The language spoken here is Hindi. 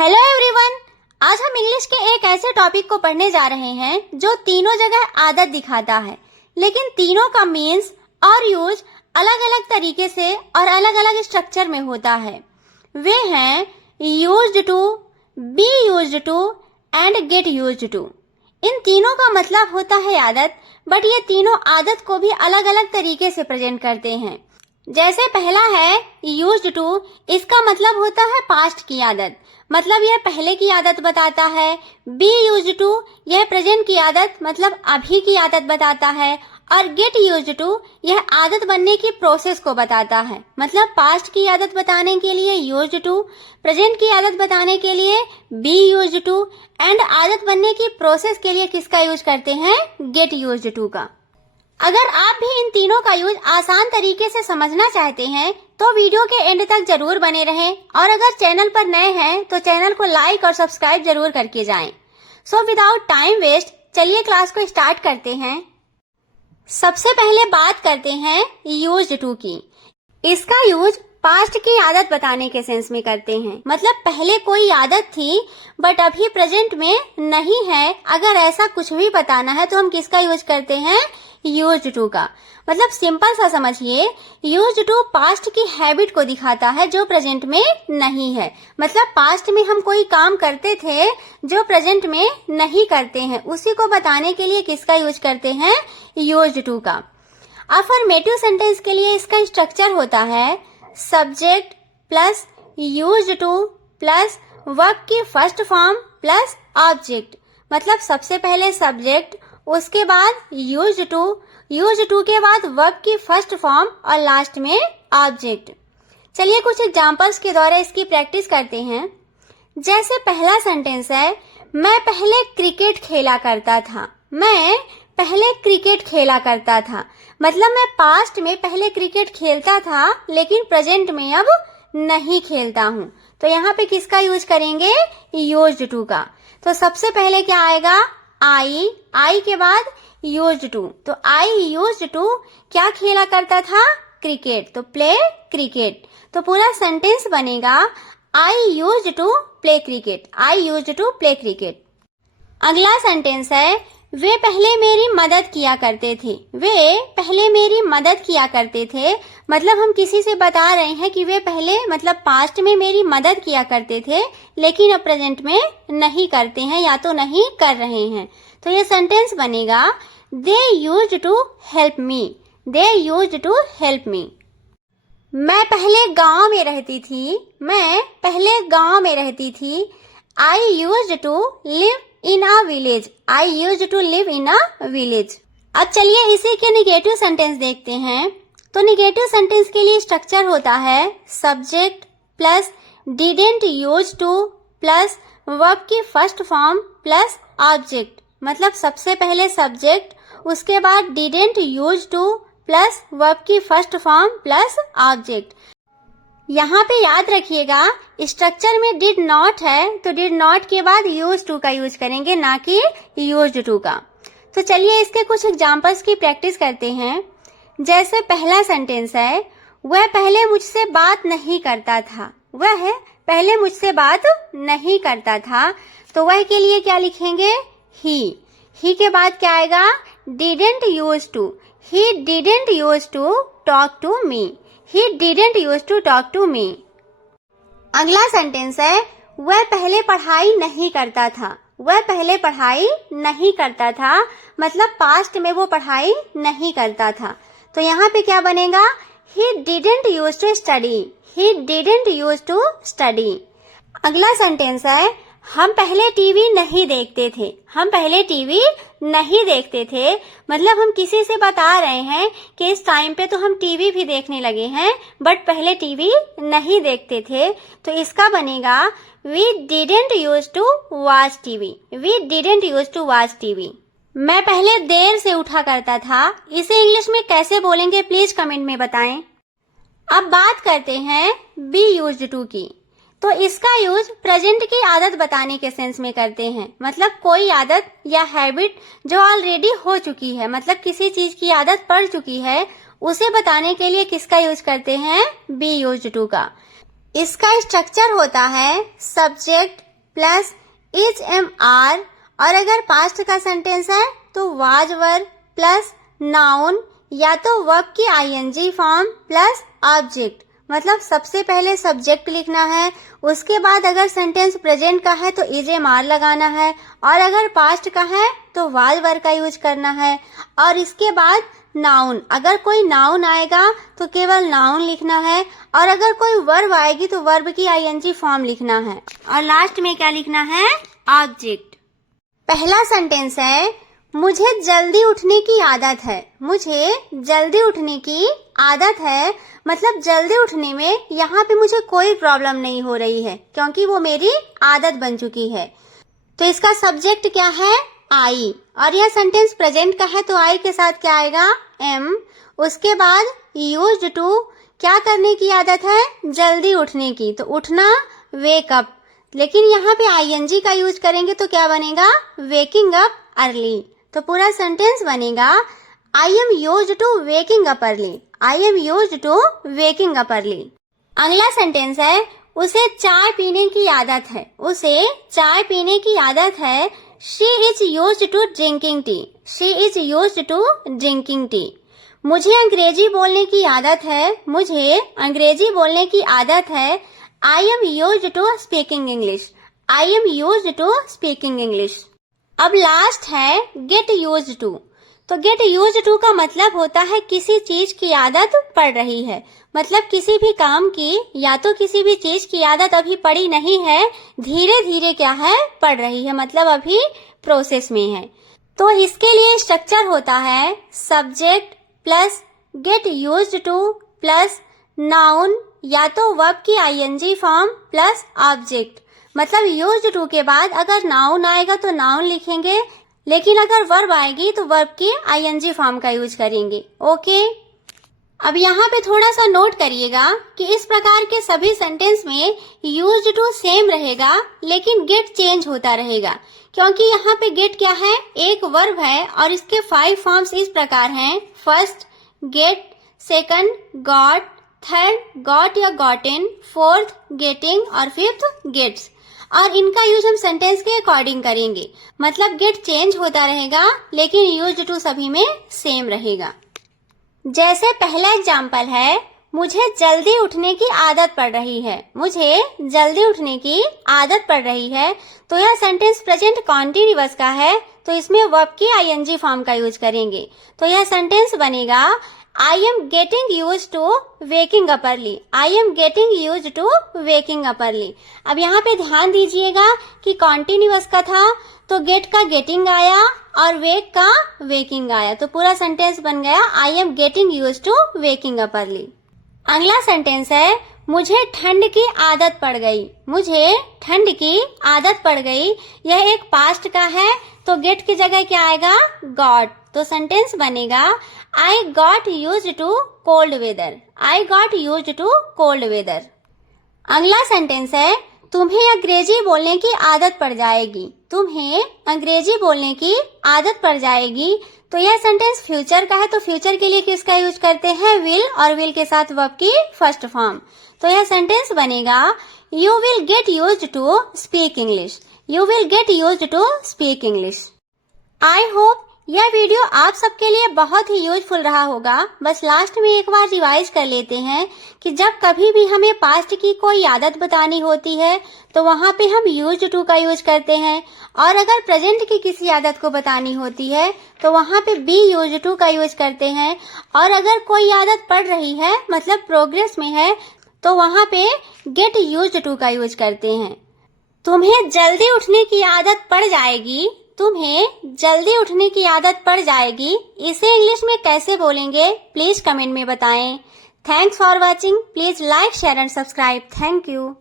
हेलो एवरीवन, आज हम इंग्लिश के एक ऐसे टॉपिक को पढ़ने जा रहे हैं जो तीनों जगह आदत दिखाता है, लेकिन तीनों का मीन्स और यूज अलग अलग तरीके से और अलग अलग स्ट्रक्चर में होता है। वे हैं used to, be used to and get used to. इन तीनों का मतलब होता है आदत, बट ये तीनों आदत को भी अलग अलग तरीके से प्रेजेंट करते हैं। जैसे पहला है यूज्ड टू, इसका मतलब होता है पास्ट की आदत, मतलब यह पहले की आदत बताता है। बी यूज्ड टू, यह प्रेजेंट की आदत मतलब अभी की आदत बताता है। और गेट यूज्ड टू, यह आदत बनने की प्रोसेस को बताता है, मतलब पास्ट की आदत बताने के लिए यूज्ड टू, प्रेजेंट की आदत बताने के लिए बी यूज्ड टू एंड आदत बनने की प्रोसेस के लिए किसका यूज करते हैं? गेट यूज्ड टू का। अगर आप भी इन तीनों का यूज आसान तरीके से समझना चाहते हैं तो वीडियो के एंड तक जरूर बने रहें, और अगर चैनल पर नए हैं तो चैनल को लाइक और सब्सक्राइब जरूर करके जाएं। सो विदाउट टाइम वेस्ट, चलिए क्लास को स्टार्ट करते हैं। सबसे पहले बात करते हैं यूज्ड टू की। इसका यूज पास्ट की आदत बताने के सेंस में करते हैं, मतलब पहले कोई आदत थी बट अभी प्रेजेंट में नहीं है। अगर ऐसा कुछ भी बताना है तो हम किसका यूज करते हैं? यूज्ड टू का। मतलब सिंपल सा समझिए, यूज्ड टू पास्ट की हैबिट को दिखाता है जो प्रेजेंट में नहीं है। मतलब पास्ट में हम कोई काम करते थे जो प्रेजेंट में नहीं करते हैं, उसी को बताने के लिए किसका यूज करते हैं? यूज्ड टू का। अफर्मेटिव सेंटेंस के लिए इसका स्ट्रक्चर होता है subject plus used two plus verb की फर्स्ट फॉर्म प्लस ऑब्जेक्ट। मतलब सबसे पहले सब्जेक्ट, उसके बाद यूज्ड टू के बाद वर्ब की फर्स्ट फॉर्म और लास्ट में ऑब्जेक्ट। चलिए कुछ एग्जांपल्स के द्वारा इसकी प्रैक्टिस करते हैं। जैसे पहला सेंटेंस है, मैं पहले क्रिकेट खेला करता था। मैं पहले क्रिकेट खेला करता था, मतलब मैं पास्ट में पहले क्रिकेट खेलता था लेकिन प्रेजेंट में अब नहीं खेलता हूँ। तो यहाँ पे किसका यूज करेंगे? यूज्ड टू का। तो सबसे पहले क्या आएगा? आई के बाद यूज्ड टू। तो आई यूज्ड टू क्या खेला करता था? क्रिकेट। तो प्ले क्रिकेट। तो पूरा सेंटेंस बनेगा I used to play cricket. I used to play cricket. अगला सेंटेंस है, वे पहले मेरी मदद किया करते थे। वे पहले मेरी मदद किया करते थे, मतलब हम किसी से बता रहे हैं कि वे पहले मतलब पास्ट में मेरी मदद किया करते थे लेकिन अब प्रेजेंट में नहीं करते हैं या तो नहीं कर रहे हैं। तो ये सेंटेंस बनेगा they used to help me. They used to help me. मैं पहले गांव में रहती थी। मैं पहले गांव में रहती थी। I used to live in a village. I used to live in a village. अब चलिए इसी के निगेटिव सेंटेंस देखते हैं। तो निगेटिव सेंटेंस के लिए स्ट्रक्चर होता है subject plus didn't use two plus verb की फर्स्ट फॉर्म प्लस ऑब्जेक्ट। मतलब सबसे पहले सब्जेक्ट, उसके बाद didn't use two plus verb की फर्स्ट फॉर्म प्लस ऑब्जेक्ट। यहाँ पे याद रखिएगा स्ट्रक्चर में डिड नॉट है तो डिड नॉट के बाद यूज टू का यूज करेंगे, ना कि यूज्ड टू का। तो चलिए इसके कुछ एग्जांपल्स की प्रैक्टिस करते हैं। जैसे पहला सेंटेंस है, वह पहले मुझसे बात नहीं करता था। वह पहले मुझसे बात नहीं करता था, तो वह के लिए क्या लिखेंगे? ही के बाद क्या आएगा? Didn't use to. He didn't use to talk to me. He didn't used to talk to me. अगला सेंटेंस है, वह पहले पढ़ाई नहीं करता था। वह पहले पढ़ाई नहीं करता था, मतलब पास्ट में वो पढ़ाई नहीं करता था। तो यहाँ पे क्या बनेगा? He didn't used to study. He didn't used to study. अगला सेंटेंस है, हम पहले टीवी नहीं देखते थे। हम पहले टीवी नहीं देखते थे, मतलब हम किसी से बता रहे हैं कि इस टाइम पे तो हम टीवी भी देखने लगे हैं बट पहले टीवी नहीं देखते थे। तो इसका बनेगा we didn't used to watch TV. We didn't used to watch TV. मैं पहले देर से उठा करता था। इसे इंग्लिश में कैसे बोलेंगे प्लीज कमेंट में बताएं। अब बात करते हैं बी यूज्ड टू की। तो इसका यूज प्रेजेंट की आदत बताने के सेंस में करते हैं, मतलब कोई आदत या हैबिट जो ऑलरेडी हो चुकी है, मतलब किसी चीज की आदत पड़ चुकी है, उसे बताने के लिए किसका यूज करते हैं? बी यूज्ड टू का। इसका स्ट्रक्चर होता है subject plus is am are, और अगर पास्ट का सेंटेंस है तो वाज वर प्लस नाउन या तो वर्ब की आईएनजी फॉर्म प्लस ऑब्जेक्ट। मतलब सबसे पहले सब्जेक्ट लिखना है, उसके बाद अगर सेंटेंस प्रेजेंट का है तो इज एम आर लगाना है, और अगर पास्ट का है तो वाज वर का यूज करना है, और इसके बाद नाउन, अगर कोई नाउन आएगा तो केवल नाउन लिखना है, और अगर कोई वर्ब आएगी तो वर्ब की आईएनजी फॉर्म लिखना है, और लास्ट में क्या लिखना है, ऑब्जेक्ट। पहला सेंटेंस है, मुझे जल्दी उठने की आदत है। मुझे जल्दी उठने की आदत है, मतलब जल्दी उठने में यहाँ पे मुझे कोई प्रॉब्लम नहीं हो रही है क्योंकि वो मेरी आदत बन चुकी है। तो इसका सब्जेक्ट क्या है, आई, और यह सेंटेंस प्रेजेंट का है तो आई के साथ क्या आएगा, एम। उसके बाद यूज्ड टू, क्या करने की आदत है, जल्दी उठने की, तो उठना वेक अप, लेकिन यहाँ पे आईएनजी का यूज करेंगे तो क्या बनेगा, वेकिंग अप अर्ली। तो पूरा सेंटेंस बनेगा, I am used to waking up early. I am used to waking up early. अगला सेंटेंस है, उसे चाय पीने की आदत है। उसे चाय पीने की आदत है। She is used to drinking tea. She is used to drinking tea. मुझे अंग्रेजी बोलने की आदत है। मुझे अंग्रेजी बोलने की आदत है। I am used to speaking English. I am used to speaking English. अब लास्ट है गेट यूज्ड टू। तो गेट यूज्ड टू का मतलब होता है किसी चीज की आदत पड़ रही है, मतलब किसी भी काम की या तो किसी भी चीज की आदत अभी पड़ी नहीं है, धीरे धीरे क्या है, पड़ रही है, मतलब अभी प्रोसेस में है। तो इसके लिए स्ट्रक्चर होता है subject plus gate used two plus noun या तो वर्ब की आईएनजी फॉर्म प्लस ऑब्जेक्ट। मतलब यूज्ड टू के बाद अगर नाउन आएगा तो नाउन लिखेंगे, लेकिन अगर वर्ब आएगी तो वर्ब की आईएनजी फॉर्म का यूज करेंगे। ओके, अब यहाँ पे थोड़ा सा नोट करिएगा कि इस प्रकार के सभी सेंटेंस में यूज्ड टू सेम रहेगा लेकिन गेट चेंज होता रहेगा, क्योंकि यहाँ पे गेट क्या है, एक वर्ब है और इसके 5 फॉर्म्स इस प्रकार हैं, first get, second got, third got या गॉटेन, फोर्थ गेटिंग और फिफ्थ गेट्स। और इनका यूज हम सेंटेंस के अकॉर्डिंग करेंगे, मतलब गेट चेंज होता रहेगा लेकिन यूज्ड टू सभी में सेम रहेगा। जैसे पहला एग्जाम्पल है, मुझे जल्दी उठने की आदत पड़ रही है। मुझे जल्दी उठने की आदत पड़ रही है, तो यह सेंटेंस प्रेजेंट कॉन्टिन्यूअस का है तो इसमें वर्ब की आईएनजी फॉर्म का यूज करेंगे। तो यह सेंटेंस बनेगा, I am getting use to waking up early. I am getting use to waking up early. अब यहाँ पे ध्यान दीजिएगा कि कॉन्टिन्यूअस का था तो गेट का गेटिंग आया और वेक का वेकिंग आया, तो पूरा सेंटेंस बन गया I am getting use to waking up early. अगला सेंटेंस है, मुझे ठंड की आदत पड़ गई। मुझे ठंड की आदत पड़ गई। यह एक पास्ट का है तो गेट की जगह क्या आएगा, गॉट। तो सेंटेंस बनेगा, I got used to cold weather. I got used to cold weather. अगला सेंटेंस है, तुम्हें अंग्रेजी बोलने की आदत पड़ जाएगी। तुम्हें अंग्रेजी बोलने की आदत पड़ जाएगी। तो यह सेंटेंस फ्यूचर का है तो फ्यूचर के लिए किसका यूज करते हैं, विल, और विल के साथ वर्ब की फर्स्ट फॉर्म। तो यह सेंटेंस बनेगा, you will get used to speak English. You will get used to speak English. I hope यह वीडियो आप सबके लिए बहुत ही यूजफुल रहा होगा। बस लास्ट में एक बार रिवाइज कर लेते हैं कि जब कभी भी हमें पास्ट की कोई आदत बतानी होती है तो वहाँ पे हम यूज्ड टू का यूज करते हैं, और अगर प्रेजेंट की किसी आदत को बतानी होती है तो वहाँ पे बी यूज्ड टू का यूज करते हैं, और अगर कोई आदत पड़ रही है मतलब प्रोग्रेस में है तो वहाँ पे गेट यूज्ड टू का यूज करते हैं। तुम्हें जल्दी उठने की आदत पड़ जाएगी। तुम्हें जल्दी उठने की आदत पड़ जाएगी, इसे इंग्लिश में कैसे बोलेंगे प्लीज कमेंट में बताएं। Thanks for watching. Please like, share and subscribe. Thank you.